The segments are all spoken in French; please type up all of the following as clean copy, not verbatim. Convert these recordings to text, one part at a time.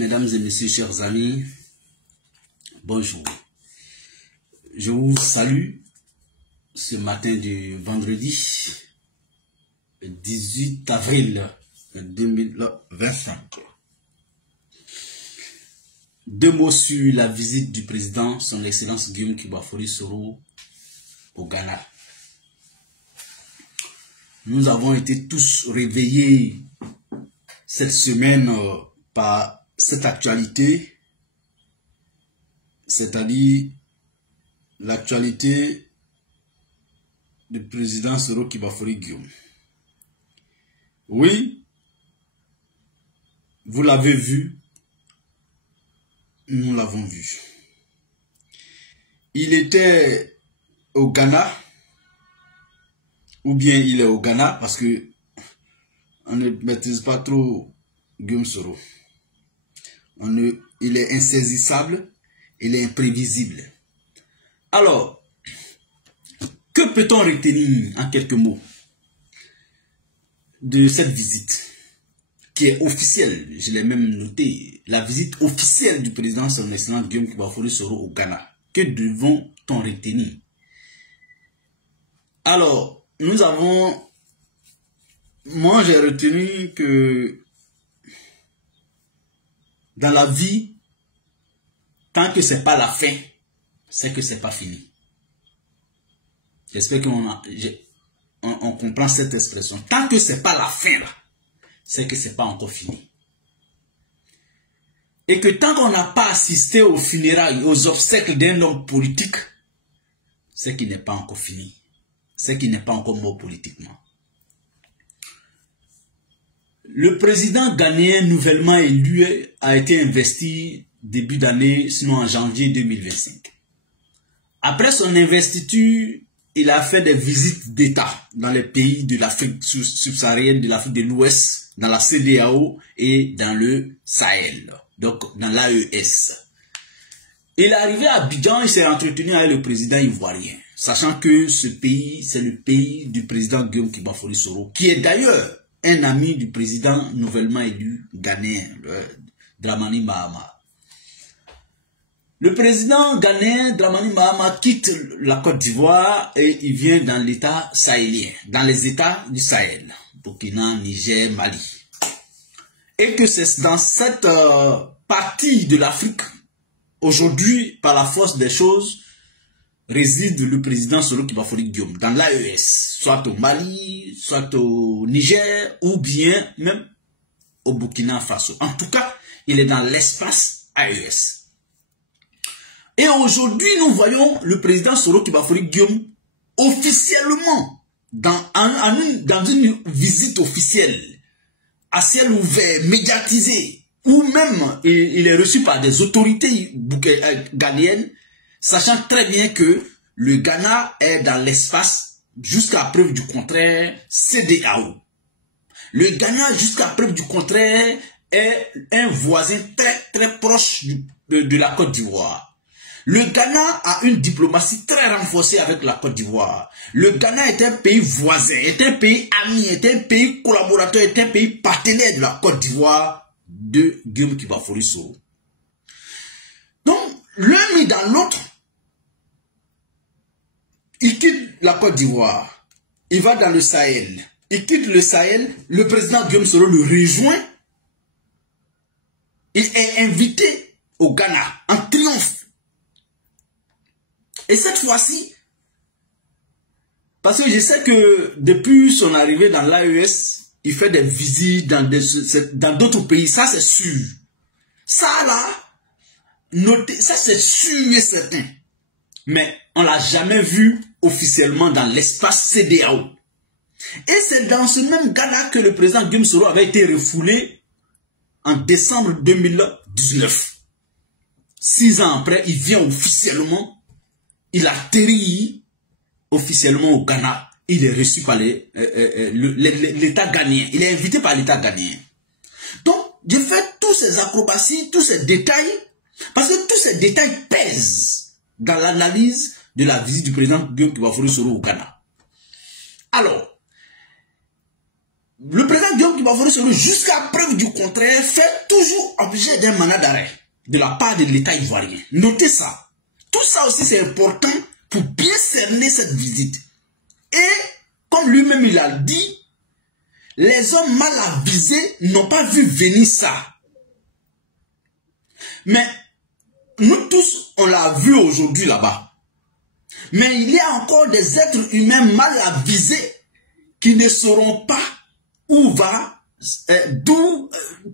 Mesdames et messieurs, chers amis, bonjour. Je vous salue ce matin du vendredi 18 avril 2025. Deux mots sur la visite du président, son excellence Guillaume Kibafori Soro au Ghana. Nous avons été tous réveillés cette semaine par cette actualité, c'est-à-dire l'actualité du président Soro Kibafori Guillaume. Oui, vous l'avez vu, nous l'avons vu. Il était au Ghana, ou bien il est au Ghana, parce que on ne maîtrise pas trop Guillaume Soro. Il est insaisissable, il est imprévisible. Alors, que peut-on retenir en quelques mots de cette visite qui est officielle? Je l'ai même noté, la visite officielle du président son excellence Guillaume Kibafori Soro au Ghana. Que devons-on retenir? Alors, moi j'ai retenu que dans la vie, tant que c'est pas la fin, c'est que c'est pas fini. J'espère qu'on comprend cette expression. Tant que c'est pas la fin là, c'est que c'est pas encore fini. Et que tant qu'on n'a pas assisté aux funérailles, aux obsèques d'un homme politique, c'est qu'il n'est pas encore fini. C'est qu'il n'est pas encore mort politiquement. Le président ghanéen nouvellement élu a été investi début d'année, sinon en janvier 2025. Après son investiture, il a fait des visites d'État dans les pays de l'Afrique subsaharienne, de l'Afrique de l'Ouest, dans la CEDEAO et dans le Sahel, donc dans l'AES. Il est arrivé à Abidjan, il s'est entretenu avec le président ivoirien, sachant que ce pays, c'est le pays du président Guillaume Kibafori Soro, qui est d'ailleurs un ami du président nouvellement élu ghanéen, Dramani Mahama. Le président ghanéen Dramani Mahama quitte la Côte d'Ivoire et il vient dans l'état sahélien, dans les états du Sahel, Burkina, Niger, Mali. Et que c'est dans cette partie de l'Afrique, aujourd'hui, par la force des choses, réside le président Soro Kibafori Guillaume, dans l'AES, soit au Mali, soit au Niger, ou bien même au Burkina Faso. En tout cas, il est dans l'espace AES. Et aujourd'hui, nous voyons le président Soro Kibafori Guillaume officiellement, dans une visite officielle, à ciel ouvert, médiatisée, ou même il est reçu par des autorités ghanéennes, sachant très bien que le Ghana est dans l'espace, jusqu'à preuve du contraire, CEDEAO. Le Ghana, jusqu'à preuve du contraire, est un voisin très proche de la Côte d'Ivoire. Le Ghana a une diplomatie très renforcée avec la Côte d'Ivoire. Le Ghana est un pays voisin, est un pays ami, est un pays collaborateur, est un pays partenaire de la Côte d'Ivoire de Guillaume Kibafori Soro. Donc, l'un mis dans l'autre, il quitte la Côte d'Ivoire, il va dans le Sahel, il quitte le Sahel, le président Guillaume Soro le rejoint, il est invité au Ghana en triomphe. Et cette fois-ci, parce que je sais que depuis son arrivée dans l'AES, il fait des visites dans d'autres pays, ça c'est sûr. Ça là, notez, ça c'est sûr et certain. Mais on ne l'a jamais vu officiellement dans l'espace CEDEAO. Et c'est dans ce même Ghana que le président Guillaume Soro avait été refoulé en décembre 2019. 6 ans après, il vient officiellement, il atterrit officiellement au Ghana. Il est reçu par l'État ghanéen. Il est invité par l'État ghanéen. Donc, je fais tous ces acrobaties, tous ces détails, parce que tous ces détails pèsent dans l'analyse de la visite du président Guillaume Kibafori Soro au Ghana. Alors, le président Guillaume Kibafory Soro, jusqu'à preuve du contraire, fait toujours objet d'un mandat d'arrêt de la part de l'État ivoirien. Notez ça. Tout ça aussi, c'est important pour bien cerner cette visite. Et, comme lui-même il a dit, les hommes mal avisés n'ont pas vu venir ça. Mais, nous tous, on l'a vu aujourd'hui là-bas. Mais il y a encore des êtres humains mal avisés qui ne sauront pas où va,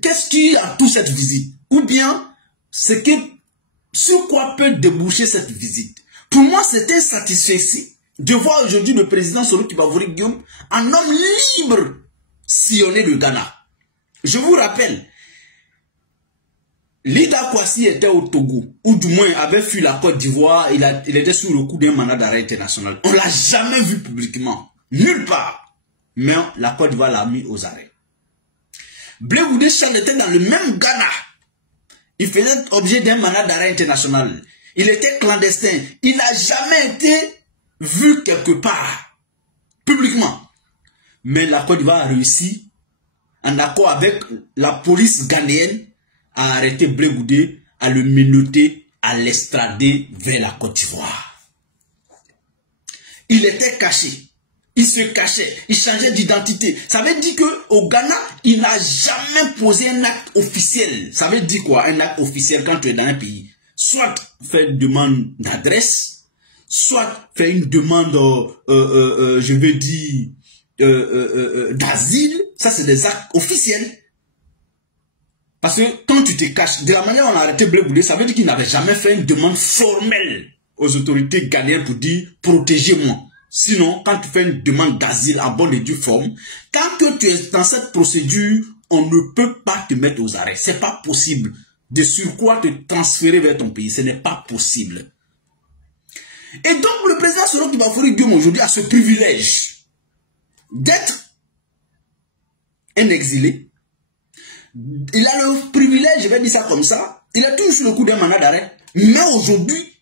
qu'est-ce qu'il y a à toute cette visite. Ou bien, sur quoi peut déboucher cette visite. Pour moi, c'était satisfait de voir aujourd'hui le président Soro Kibafory Guillaume, un homme libre, sillonner le Ghana. Je vous rappelle, Lida Kwasi était au Togo, ou du moins avait fui la Côte d'Ivoire, il était sous le coup d'un mandat d'arrêt international. On ne l'a jamais vu publiquement, nulle part. Mais la Côte d'Ivoire l'a mis aux arrêts. Blé Goudé Charles était dans le même Ghana. Il faisait objet d'un mandat d'arrêt international. Il était clandestin. Il n'a jamais été vu quelque part, publiquement. Mais la Côte d'Ivoire a réussi, en accord avec la police ghanéenne, à arrêter Blé Goudé, à le menotter, à l'extrader vers la Côte d'Ivoire. Il était caché. Il se cachait, il changeait d'identité. Ça veut dire qu'au Ghana, il n'a jamais posé un acte officiel. Ça veut dire quoi, un acte officiel quand tu es dans un pays? Soit faire une demande d'adresse, soit faire une demande, je veux dire, d'asile. Ça, c'est des actes officiels. Parce que quand tu te caches, de la manière dont on a arrêté Blé Goudé, ça veut dire qu'il n'avait jamais fait une demande formelle aux autorités ghanéennes pour dire « protégez-moi ». Sinon, quand tu fais une demande d'asile en bonne et due forme, tant que tu es dans cette procédure, on ne peut pas te mettre aux arrêts. Ce n'est pas possible. De surcroît te transférer vers ton pays. Ce n'est pas possible. Et donc, le président Soro Kibafory Guillaume aujourd'hui a ce privilège d'être un exilé. Il a le privilège, je vais dire ça comme ça, il est toujours sur le coup d'un mandat d'arrêt. Mais aujourd'hui,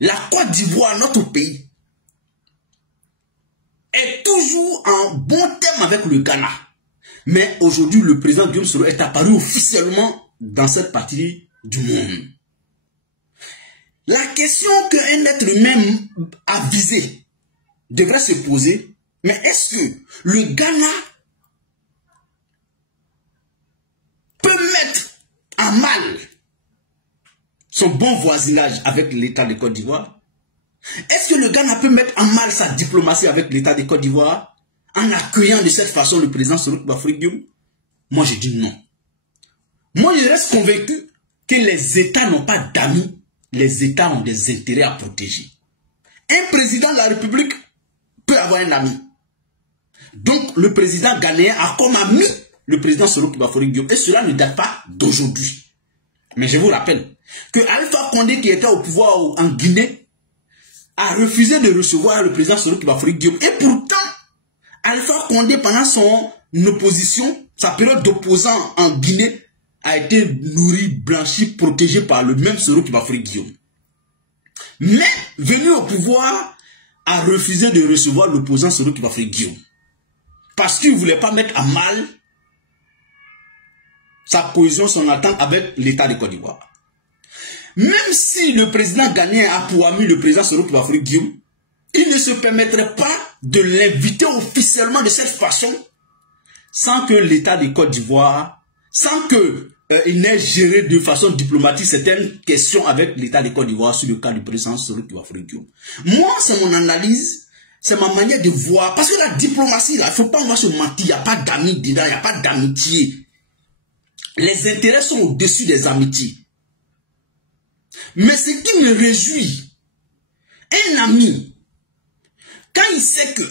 la Côte d'Ivoire, notre pays, est toujours en bon terme avec le Ghana. Mais aujourd'hui, le président Guillaume Soro est apparu officiellement dans cette partie du monde. La question qu'un être humain avisé devrait se poser, mais est-ce que le Ghana peut mettre en mal son bon voisinage avec l'État de Côte d'Ivoire? Est-ce que le Ghana peut mettre en mal sa diplomatie avec l'État de Côte d'Ivoire en accueillant de cette façon le président Soro Kibafory Guillaume? Moi, je dis non. Moi, je reste convaincu que les États n'ont pas d'amis. Les États ont des intérêts à protéger. Un président de la République peut avoir un ami. Donc, le président ghanéen a comme ami le président Soro Kibafory Guillaume. Et cela ne date pas d'aujourd'hui. Mais je vous rappelle que Alpha Condé, qui était au pouvoir en Guinée, a refusé de recevoir le président Soro Kibafory Guillaume. Et pourtant, Alpha Condé, pendant son opposition, sa période d'opposant en Guinée, a été nourri, blanchi, protégé par le même Soro Kibafory Guillaume. Mais, venu au pouvoir, a refusé de recevoir l'opposant Soro Kibafory Guillaume. Parce qu'il ne voulait pas mettre à mal sa cohésion, son entente avec l'État de Côte d'Ivoire. Même si le président ghanéen a pour ami le président Soro Kibafory Guillaume, il ne se permettrait pas de l'inviter officiellement de cette façon sans que l'État de Côte d'Ivoire, sans qu'il n'ait géré de façon diplomatique certaines questions avec l'État de Côte d'Ivoire sur le cas du président Soro Kibafory Guillaume. Moi, c'est mon analyse, c'est ma manière de voir. Parce que la diplomatie, là, il ne faut pas se mentir, il n'y a pas d'amis dedans, il n'y a pas d'amitié. Les intérêts sont au-dessus des amitiés. Mais ce qui me réjouit, un ami, quand il sait que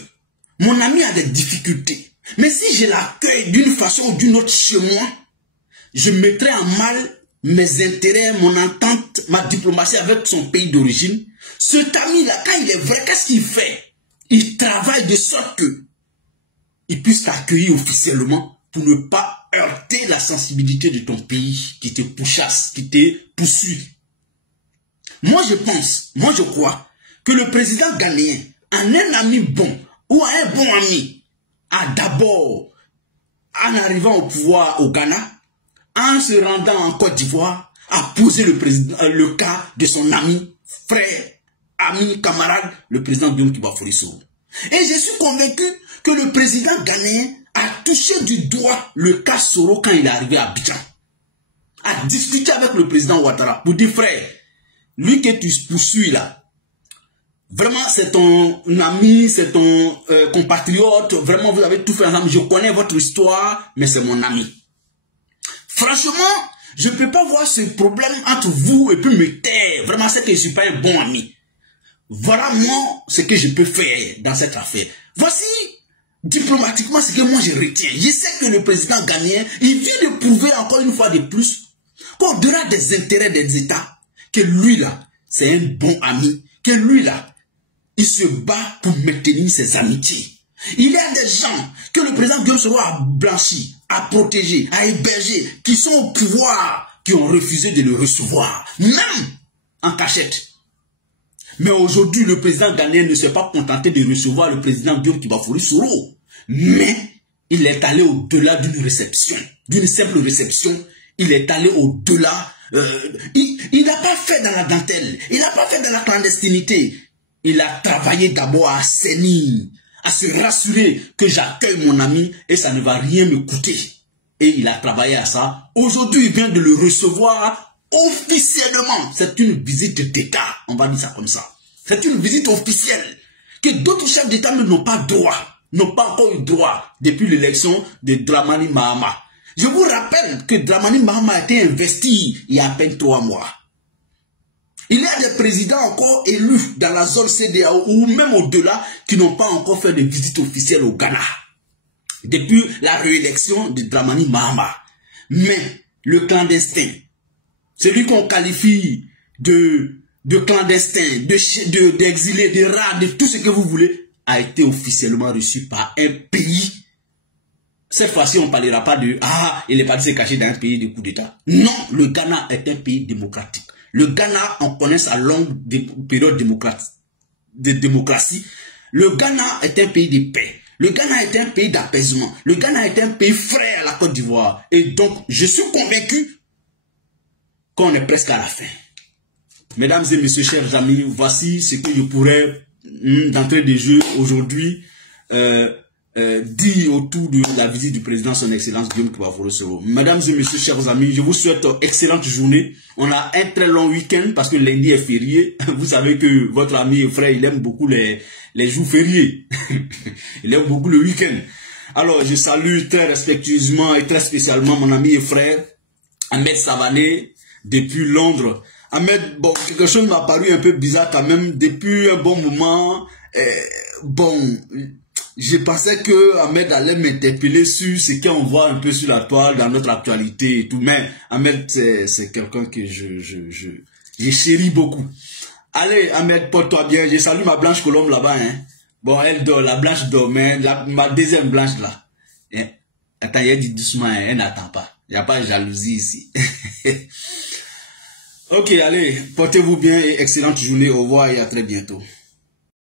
mon ami a des difficultés, mais si je l'accueille d'une façon ou d'une autre chez moi, je mettrai en mal mes intérêts, mon entente, ma diplomatie avec son pays d'origine. Cet ami-là, quand il est vrai, qu'est-ce qu'il fait? Il travaille de sorte que il puisse t'accueillir officiellement pour ne pas heurter la sensibilité de ton pays qui te pourchasse, qui te poursuit. Moi, je pense, moi, je crois que le président ghanéen, en un ami bon ou un bon ami, a d'abord, en arrivant au pouvoir au Ghana, en se rendant en Côte d'Ivoire, a posé le cas de son ami, frère, ami, camarade, le président Guillaume Kiba-Fori Soro. Et je suis convaincu que le président ghanéen a touché du doigt le cas Soro quand il est arrivé à Abidjan. A discuté avec le président Ouattara pour dire, frère, lui que tu poursuis là, vraiment c'est ton ami, c'est ton compatriote, vraiment vous avez tout fait ensemble, je connais votre histoire, mais c'est mon ami. Franchement, je ne peux pas voir ce problème entre vous et puis me taire. Vraiment, c'est que je ne suis pas un bon ami. Voilà moi ce que je peux faire dans cette affaire. Voici diplomatiquement ce que moi je retiens. Je sais que le président ghanéen, il vient de prouver encore une fois de plus qu'au-delà des intérêts des États, que lui là, c'est un bon ami, que lui là, il se bat pour maintenir ses amitiés. Il y a des gens que le président Guillaume Soro a blanchi, a protégé, a hébergé, qui sont au pouvoir, qui ont refusé de le recevoir, même en cachette. Mais aujourd'hui, le président ghanéen ne s'est pas contenté de recevoir le président Guillaume Kiba-Fori Soro, mais il est allé au-delà d'une réception, d'une simple réception. Il est allé au-delà. Il n'a pas fait dans la dentelle, il n'a pas fait dans la clandestinité. Il a travaillé d'abord à assainir, à se rassurer que j'accueille mon ami et ça ne va rien me coûter. Et il a travaillé à ça. Aujourd'hui, il vient de le recevoir officiellement. C'est une visite d'État, on va dire ça comme ça. C'est une visite officielle que d'autres chefs d'État n'ont pas droit, n'ont pas encore eu droit depuis l'élection de Dramani Mahama. Je vous rappelle que Dramani Mahama a été investi il y a à peine 3 mois. Il y a des présidents encore élus dans la zone CEDEAO ou même au-delà qui n'ont pas encore fait de visite officielle au Ghana depuis la réélection de Dramani Mahama. Mais le clandestin, celui qu'on qualifie de clandestin, d'exilé, de rat, de tout ce que vous voulez, a été officiellement reçu par un pays. Cette fois-ci, on ne parlera pas de « Ah, il est parti se cacher dans un pays de coup d'État ». Non, le Ghana est un pays démocratique. Le Ghana, on connaît sa longue période de démocratie. Le Ghana est un pays de paix. Le Ghana est un pays d'apaisement. Le Ghana est un pays frère à la Côte d'Ivoire. Et donc, je suis convaincu qu'on est presque à la fin. Mesdames et messieurs, chers amis, voici ce que je pourrais, d'entrée de jeu aujourd'hui, dire autour de la visite du président son excellence Guillaume Kiba-Fori Soro. Mesdames et messieurs, chers amis, je vous souhaite une excellente journée. On a un très long week-end parce que lundi est férié. Vous savez que votre ami et frère, il aime beaucoup les jours fériés. Il aime beaucoup le week-end. Alors, je salue très respectueusement et très spécialement mon ami et frère Ahmed Savané depuis Londres. Ahmed, bon, quelque chose m'a paru un peu bizarre quand même depuis un bon moment. Je pensais que Ahmed allait m'interpeller sur ce qu'on voit un peu sur la toile dans notre actualité et tout. Mais Ahmed, c'est quelqu'un que je chéris beaucoup. Allez, Ahmed, porte-toi bien. Je salue ma blanche colombe là-bas. Hein. Bon, elle dort, la blanche dort, mais ma deuxième blanche là. Hein. Attends, il a dit doucement, hein, elle n'attend pas. Il n'y a pas de jalousie ici. Ok, allez, portez-vous bien et excellente journée. Au revoir et à très bientôt.